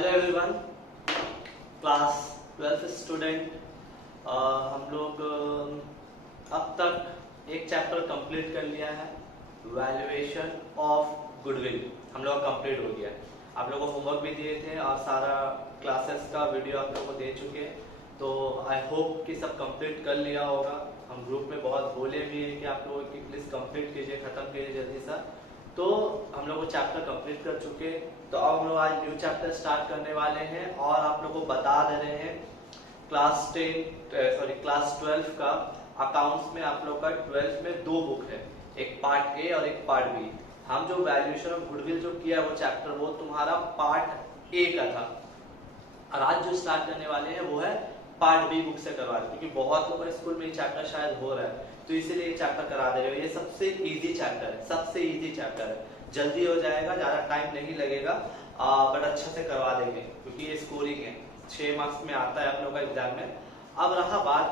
Hello everyone, class 12th student. हम लोग अब तक एक चैप्टर कंप्लीट कर लिया है, वैल्यूएशन ऑफ गुडविल हम लोग का कंप्लीट हो गया है। आप लोगों को होमवर्क भी दिए थे और सारा क्लासेस का वीडियो आप लोगों को दे चुके हैं, तो आई होप कि सब कंप्लीट कर लिया होगा। हम ग्रुप में बहुत बोले भी हैं कि आप लोगों की प्लीज़ कंप्लीट कीजिए, ख़त्म कीजिए जल्दी सा। तो हम लोग वो चैप्टर कंप्लीट कर चुके हैं, तो अब हम लोग आज न्यू चैप्टर स्टार्ट करने वाले हैं और आप लोगों को बता दे रहे हैं क्लास 12 का अकाउंट्स में आप लोग का 12th में 2 बुक है, एक पार्ट ए और एक पार्ट बी। हम जो वैल्यूएशन ऑफ गुडविल जो किया वो चैप्टर वो तुम्हारा पार्ट ए का था, और आज जो स्टार्ट करने वाले हैं वो है पार्ट बी बुक से करवा रहे हैं, क्योंकि बहुत लोगों के स्कूल में ये चैप्टर शायद हो रहा है, तो इसीलिए ये चैप्टर करा दे रहे हो। ये सबसे इजी चैप्टर है, सबसे इजी चैप्टर है, जल्दी हो जाएगा, ज्यादा टाइम नहीं लगेगा, बट अच्छा से करवा देंगे क्योंकि ये स्कोरिंग है, 6 मार्क्स में आता है आप लोग का एग्जाम में। अब रहा बात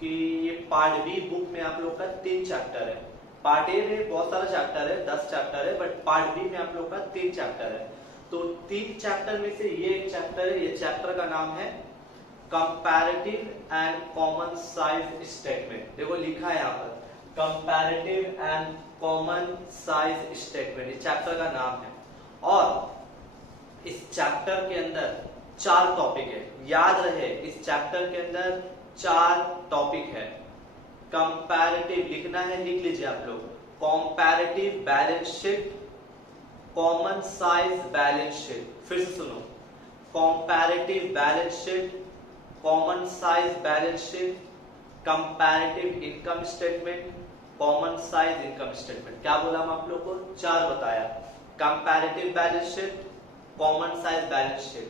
कि ये पार्ट बी बुक में आप लोग का 3 चैप्टर है। पार्ट ए में बहुत सारा चैप्टर है, 10 चैप्टर है, बट पार्ट बी में आप लोग का 3 चैप्टर है। तो 3 चैप्टर में से ये एक चैप्टर है, ये चैप्टर का नाम है comparative and common size statement. देखो लिखा है यहाँ पर comparative and common size statement, ये चैप्टर का नाम है। और इस चैप्टर के अंदर 4 टॉपिक है, याद रहे इस चैप्टर के अंदर 4 टॉपिक है। कंपैरेटिव लिखना है, लिख लीजिए आप लोग, comparative balance sheet, common size balance sheet. फिर से सुनो, comparative balance sheet, common size balance sheet, comparative income statement, common size income statement. क्या बोला हम आप लोग को? 4 बताया, comparative balance sheet, common size balance sheet,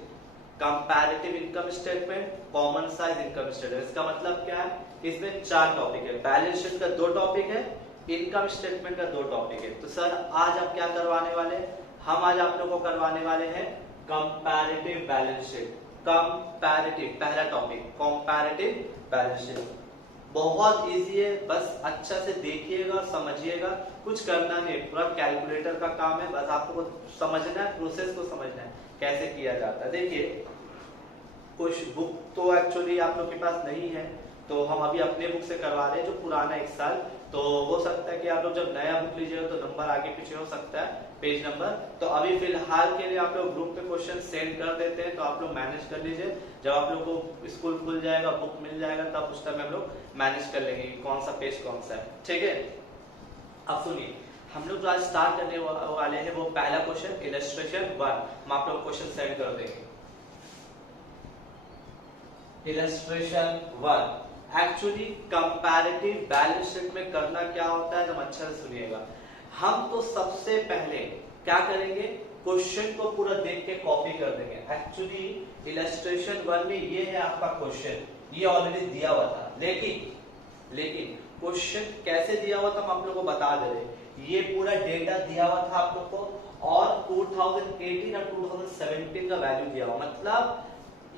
comparative income statement, common size income statement. इसका मतलब क्या है? इसमें 4 टॉपिक है, बैलेंस शीट का 2 टॉपिक है, इनकम स्टेटमेंट का 2 टॉपिक है। तो सर आज आप क्या करवाने वाले हैं? हम आज आप लोगों को करवाने वाले हैं कंपैरेटिव बैलेंस शीट। कंपैरेटिव पहला टॉपिक, कंपैरेटिव बैलेंस शीट बहुत इजी है, बस अच्छा से देखिएगा और समझिएगा, कुछ करना नहीं, पूरा कैलकुलेटर का काम है, बस आपको समझना है, प्रोसेस को समझना है कैसे किया जाता है। देखिए कुछ बुक तो एक्चुअली आप लोग के पास नहीं है, तो हम अभी अपने बुक से करवा रहे हैं जो पुराना 1 साल, तो हो सकता है कि आप लोग जब नया बुक लीजिएगा तो नंबर आगे पीछे हो सकता है, पेज नंबर। तो अभी फिलहाल के लिए आप लोग ग्रुप पे क्वेश्चन सेंड कर देते हैं, तो आप लोग मैनेज कर लीजिए। जब आप लोग को स्कूल खुल जाएगा, बुक मिल जाएगा, तब उस टाइम हम लोग मैनेज कर लेंगे कौन सा पेज कौन सा है, ठीक है। अब सुनिए, हम लोग जो आज स्टार्ट करने वाले हैं वो पहला क्वेश्चन इलस्ट्रेशन 1, हम आप लोग क्वेश्चन सेंड कर देंगे। Illustration 1 actually comparative balance sheet में करना क्या होता है, जब अच्छा से सुनिएगा। हम तो सबसे पहले क्या करेंगे, क्वेश्चन को पूरा देख के कॉपी कर देंगे। एक्चुअली इलस्ट्रेशन 1 में ये है आपका क्वेश्चन, ये ऑलरेडी दिया हुआ था, लेकिन क्वेश्चन कैसे दिया हुआ था हम आप लोग को बता दे रहे। ये पूरा डेटा दिया हुआ था आप लोग को, और 2018 और 2017 का वैल्यू दिया हुआ, मतलब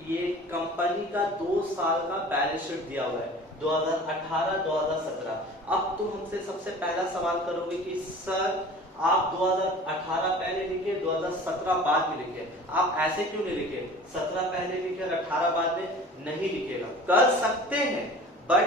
ये कंपनी का 2 साल का बैलेंस शीट दिया हुआ है, 2018-2017। अब तुम हमसे सबसे पहला सवाल करोगे कि सर आप 2018 पहले लिखे, 2017 बाद में लिखे, आप ऐसे क्यों नहीं लिखे? 17 पहले लिखे और 18 बाद में नहीं लिखेगा। कर सकते हैं, बट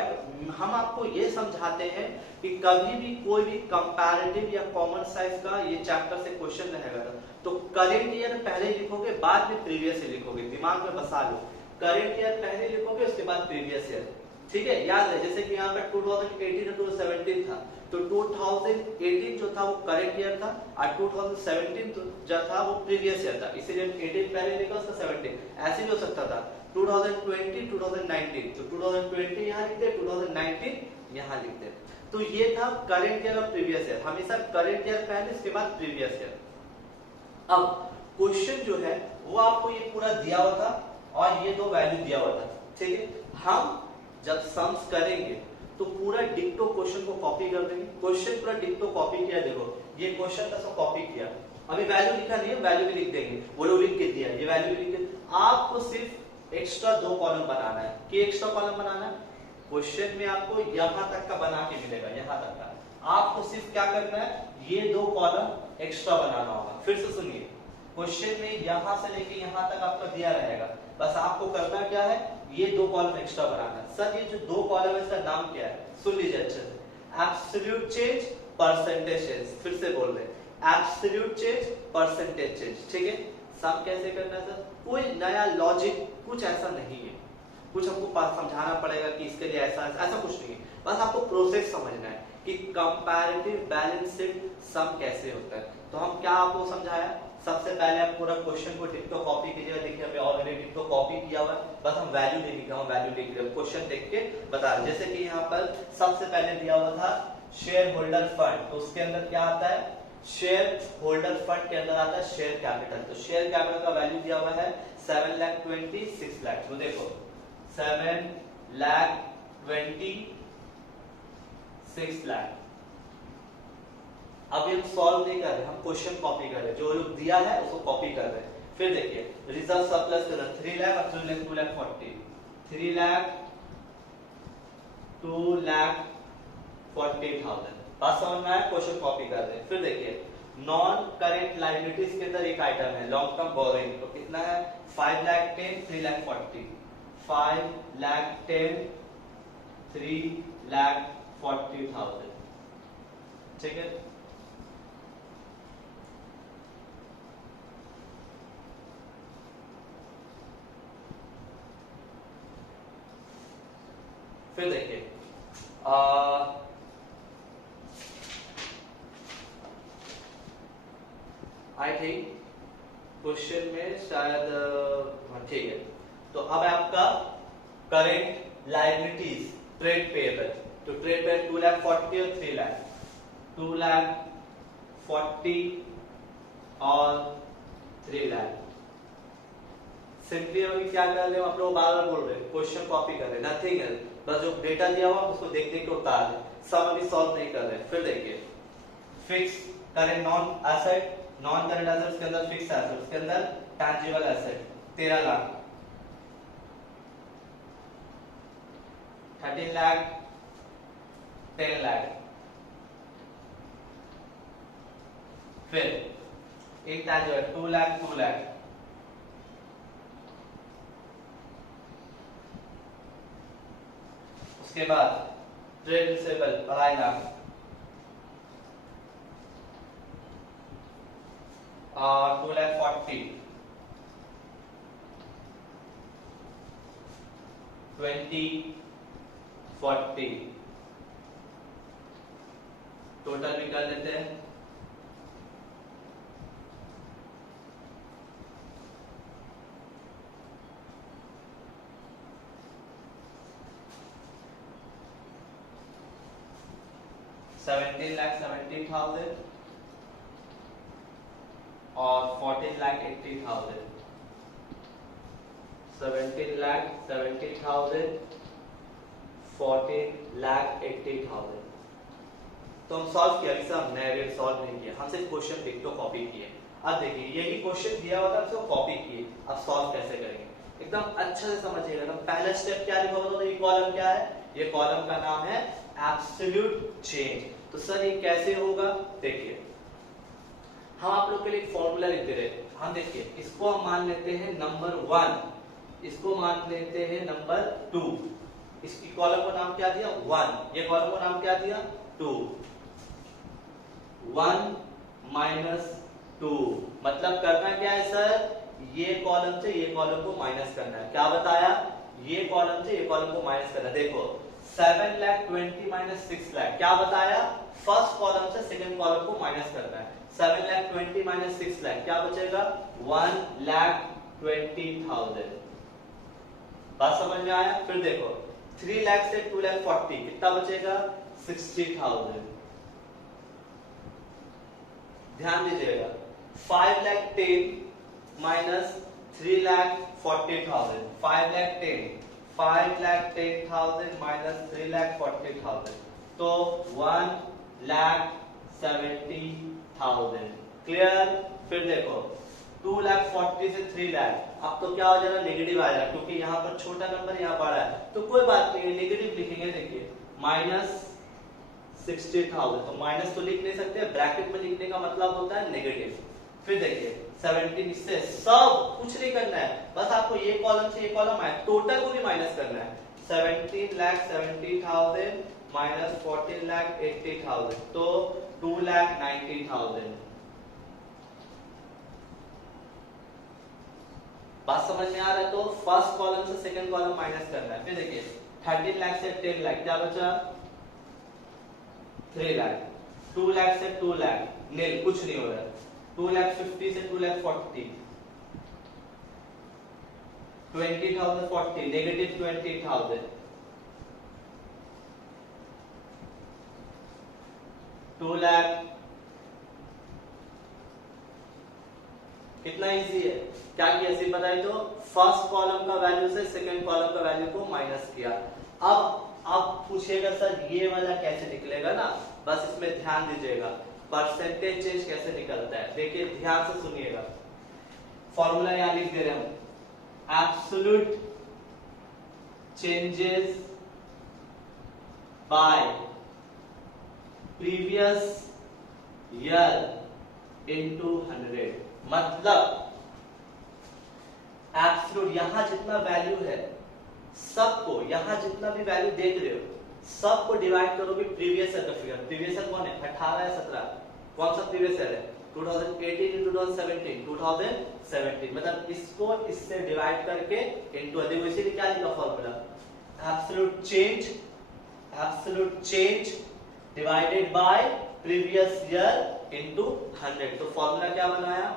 हम आपको ये समझाते हैं कि कभी भी कोई भी कंपैरेटिव या कॉमन साइज का ये चैप्टर से क्वेश्चन रहेगा तो करेंट ईयर पहले लिखोगे, बाद में प्रीवियस ईयर लिखोगे, दिमाग में बसा लो। करेंट ईयर पहले लिखोगे, उसके बाद प्रीवियस ईयर, ठीक है, याद है। जैसे कि यहाँ पे 2018 और 2017 था, तो 2018 जो था वो करेंट ईयर था, और 2017 जो था वो प्रीवियस ईयर था, इसीलिए 18 पहले लिखा, उसका 17 ऐसे भी हो सकता था। 2020 2019, तो 2020 यहाँ लिखते, 2019 यहाँ लिखते। तो ये था करेंट ईयर और प्रीवियस ईयर, हमेशा करेंट ईयर पहले, इसके बाद प्रीवियस ईयर। अब क्वेश्चन जो है वो आपको ये पूरा दिया हुआ था और ये 2 वैल्यू दिया हुआ था, ठीक है। हम जब सम्स करेंगे तो पूरा डिक्टो क्वेश्चन को कॉपी कर देंगे। क्वेश्चन पूरा डिक्टो कॉपी किया, देखो ये क्वेश्चन का सब कॉपी किया, अभी वैल्यू लिखा नहीं है, वैल्यू भी लिख देंगे, वो लोग लिख के दिया, ये वैल्यू भी लिख के। आपको सिर्फ एक्स्ट्रा 2 कॉलम बनाना है। कि एक्स्ट्रा कॉलम बनाना है, क्वेश्चन में आपको यहां तक का बना के मिलेगा, यहां तक का आपको सिर्फ क्या करना है, ये 2 कॉलम एक्स्ट्रा बनाना होगा। फिर से सुनिए, क्वेश्चन में यहां से लेके यहां तक आपका दिया रहेगा, बस आपको करना क्या है, ये दो कॉलम एक्स्ट्रा बनाना है। सर ये जो दो कॉलम है इसका नाम क्या है, सुन लीजिए अच्छे से, एब्सोल्यूट चेंज, परसेंटेज चेंज। फिर से बोल रहे हैं, एब्सोल्यूट चेंज, परसेंटेज चेंज, ठीक है। सम कैसे करना है सर, कोई नया लॉजिक कुछ ऐसा नहीं है, कुछ हमको समझाना पड़ेगा कि इसके लिए ऐसा ऐसा कुछ नहीं है, बस आपको प्रोसेस समझना है कि कंपैरेटिव बैलेंस्ड सम कैसे होता है। तो हम क्या आपको समझाया, सबसे पहले आप पूरा क्वेश्चन को डिक्टो कॉपी कीजिएगा, देखिए हमने ऑलरेडी डिक्टो कॉपी किया हुआ है, बस हम वैल्यू लिख रहे हैं, वैल्यू लिख रहे हैं, क्वेश्चन देख के बता रहे। जैसे कि यहाँ पर सबसे पहले दिया हुआ था शेयर होल्डर फंड, तो उसके अंदर क्या आता है, शेयर होल्डर फंड के अंदर आता है शेयर कैपिटल। तो शेयर कैपिटल का वैल्यू दिया हुआ है 7,26 लाख। तो देखो 7,26 लाख। अभी हम सॉल्व नहीं कर रहे, हम क्वेश्चन कॉपी कर रहे हैं, जो लोग दिया है उसको कॉपी कर रहे हैं। फिर देखिए रिजर्व सरप्लस करना 3 लाख और 2,40,000, 3 लाख 2,40,000। बात समझ में आया, क्वेश्चन कॉपी कर रहे हैं। फिर देखिए नॉन करेंट लायबिलिटीज के अंदर एक आइटम है लॉन्ग टर्म बोरोइंग, तो कितना है 5,10,000, 3,40,000, 5,10,000, 3,40,000, ठीक है। फिर देखिए आई थिंक क्वेश्चन में शायद ठीक है। तो अब आपका करेंट लायबिलिटीज ट्रेड पेएबल, तो ट्रेड पेएबल 2,40,000 और 3 लाख, 2,40,000 और 3 लाख। सिंपली अभी क्या कर रहे हो आप लोग, बार बार बोल रहे हैं, क्वेश्चन कॉपी कर रहे हैं, नथिंग एल्स, बस जो डेटा दिया हुआ उसको देख देख के उतार रहे, सब अभी सॉल्व नहीं कर रहे। फिर देखिए fix current non asset, non current assets के अंदर फिक्स एसेट्स के अंदर टैंजिबल एसेट 13 लाख, 13 लाख, 10 लाख। फिर एक टैंजिबल 2 लाख, 2 लाख, उसके बाद ट्रेड रिसीवेबल 2.5 लाख, 2,40,000, 20,40, टोटल भी कर लेते हैं, $17,70,000 और 14,80,000, 17,70,000, 14,80,000। तो हम सॉल्व किया, इसे हम नए सॉल्व नहीं किया, हम सिर्फ क्वेश्चन देख तो कॉपी किए। अब देखिए यही क्वेश्चन दिया हुआ था, उसको कॉपी किए, अब सॉल्व कैसे करेंगे एकदम अच्छे से समझिएगा। तो पहला स्टेप क्या लिखा होगा, तो ये कॉलम क्या है, ये कॉलम का नाम है एब्सोल्यूट चेंज। तो सर ये कैसे होगा, देखिए हम आप लोग के लिए एक फॉर्मूला लिखते रहे, हम देखिए इसको हम मान लेते हैं नंबर 1, इसको मान लेते हैं नंबर 2, इसकी कॉलम को नाम क्या दिया 1, ये कॉलम को नाम क्या दिया 2, 1 माइनस 2, मतलब करना क्या है सर, ये कॉलम से ये कॉलम को माइनस करना है। क्या बताया, ये कॉलम से ये कॉलम को माइनस करना है। देखो 7,20,000 माइनस 6 लाख, क्या बताया, फर्स्ट कॉलम से सेकंड कॉलम को माइनस करना है। 7,20,000 माइनस 6 लाख, क्या बचेगा 1,20,000। बात समझ में आया। फिर देखो 3 लाख से 2,40,000 कितना बचेगा 60,000। ध्यान दीजिएगा 5,10,000 माइनस 3,40,000, 5,10,000 माइनस 3,40,000, तो 1,70,000। क्लियर। फिर देखो 2,40,000 से 3 लाख, अब तो क्या हो जाएगा, नेगेटिव आ जाएगा, क्योंकि यहाँ पर छोटा नंबर यहाँ बड़ा है, तो कोई बात नहीं, नेगेटिव लिखेंगे। देखिए माइनस 60,000, तो माइनस तो लिख नहीं सकते, ब्रैकेट में लिखने का मतलब होता है नेगेटिव। फिर देखिए 17 इससे सब कुछ नहीं करना है, बस आपको ये कॉलम से ये कॉलम है टोटल को भी माइनस करना है। 17,70,000 माइनस 14,80,000 तो 2,90,000। बात समझ में आ रहा है? तो फर्स्ट कॉलम से सेकंड कॉलम माइनस करना है। फिर देखिए 13 लाख से 10 लाख क्या बचा? 3 लाख। 2 लाख से 2 लाख नील, कुछ नहीं हो रहा है। 2,50,000 से 2,40,000 20,000 40 नेगेटिव 20,000 2 लाख। कितना इजी है, क्या किया सिर्फ बताइए तो फर्स्ट कॉलम का वैल्यू से सेकंड कॉलम का वैल्यू को माइनस किया। अब पूछेगा सर ये वाला कैसे निकलेगा ना, बस इसमें ध्यान दीजिएगा परसेंटेज चेंज कैसे निकलता है। देखिए ध्यान से सुनिएगा, फॉर्मूला यहां लिख दे रहे हम, absolute changes by previous year into 100। मतलब एब्सोल्यूट यहां जितना वैल्यू है सबको, यहां जितना भी वैल्यू देख रहे हो सबको डिवाइड करोगे प्रीवियस ईयर का फिगर। प्रीवियस ईयर कौन है? 18 या 17? कौन सा प्रीवियस ईयर है? 2018 into 2017 2017। मतलब इसको इससे डिवाइड करके इनटू, देखो इसीलिए क्या लिखा formula, absolute change divided by previous year into 100। तो फॉर्मूला क्या बनाया?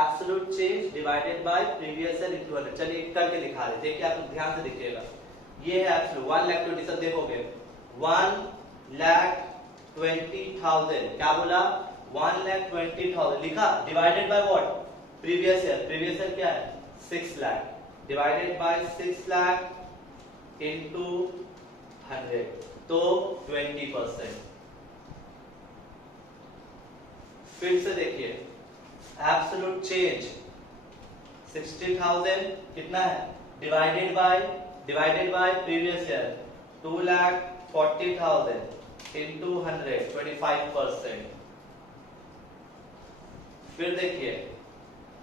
Absolute change divided by previous year into 100। चलिए करके दिखा रहे, देखिए आप ध्यान से देखिएगा। ये है एब्सोल्यूट 1,20,000, सब देखोगे 1,20,000 क्या बोला? 1,20,000 लिखा, divided by what? Previous year. Previous year क्या है? 6 lakh, divided by 6 lakh into 100 तो 20%। फिर से देखिए एब्सोल्यूट चेंज 60,000 कितना है? Divided by previous year 2,40,000 into 100 25%। फिर देखिए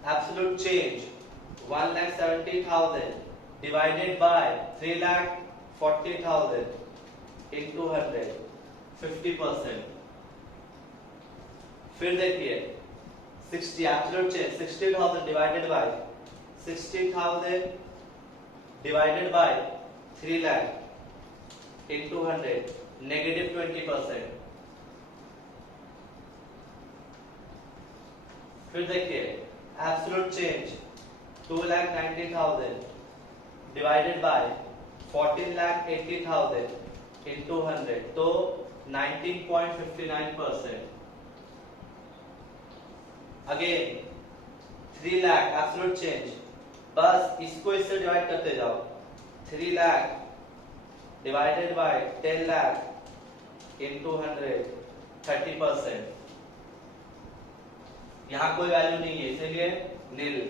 absolute change 1,70,000 divided by 3,40,000 into 100 50%। फिर देखिए 60 absolute change 60,000 divided by 60,000 divided by 3 lakh into 100 negative 20%। फिर देखिए absolute change 2,90,000 divided by 14,80,000 into 100 तो 19.59%। अगेन 3 लाख एब्सोल्यूट चेंज, बस इसको इससे डिवाइड करते जाओ। 3 lakh divided by 10 lakh into 100 30%। यहां कोई वैल्यू नहीं है इसलिए नील।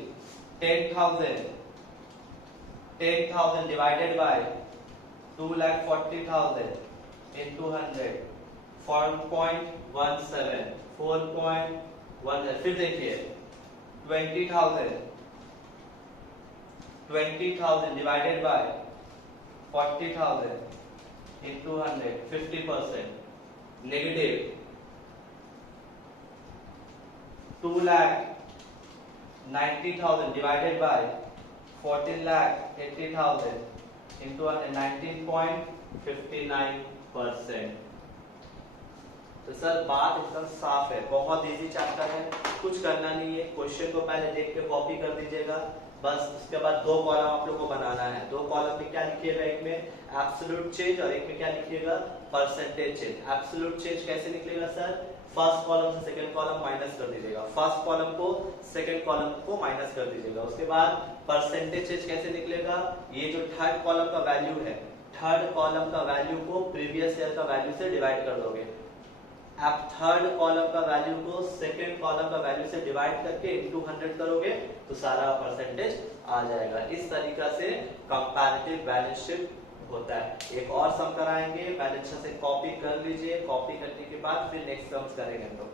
10,000 डिवाइडेड बाय 2,40,000 इनटू 100 4.17। फिर देखिए 20,000 divided by 40,000 into 100 50%। Negative 2,90,000 divided by 14,80,000 into 19.59%। तो सर बात एकदम साफ है, बहुत इजी चैप्टर है, कुछ करना नहीं है। क्वेश्चन को पहले देख के कॉपी कर दीजिएगा, बस उसके बाद 2 कॉलम आप लोग को बनाना है। 2 कॉलम में क्या लिखिएगा? एक में एब्सोल्यूट चेंज और एक में क्या लिखिएगा? Percentage change. एब्सोल्यूट चेंज कैसे निकलेगा सर? फर्स्ट कॉलम से सेकंड कॉलम माइनस कर दीजिएगा, फर्स्ट कॉलम को सेकंड कॉलम को माइनस कर दीजिएगा। उसके बाद परसेंटेज चेंज कैसे निकलेगा? ये जो थर्ड कॉलम का वैल्यू है, थर्ड कॉलम का वैल्यू को प्रीवियस ईयर का वैल्यू से डिवाइड कर दोगे। आप थर्ड कॉलम का वैल्यू को सेकंड कॉलम का वैल्यू से डिवाइड करके इनटू 100 करोगे तो सारा परसेंटेज आ जाएगा। इस तरीका से कंपैरेटिव बैलेंस शीट होता है। एक और सम कराएंगे, पहले अच्छा से कॉपी कर लीजिए, कॉपी करने के बाद फिर नेक्स्ट सम्स करेंगे हम लोग।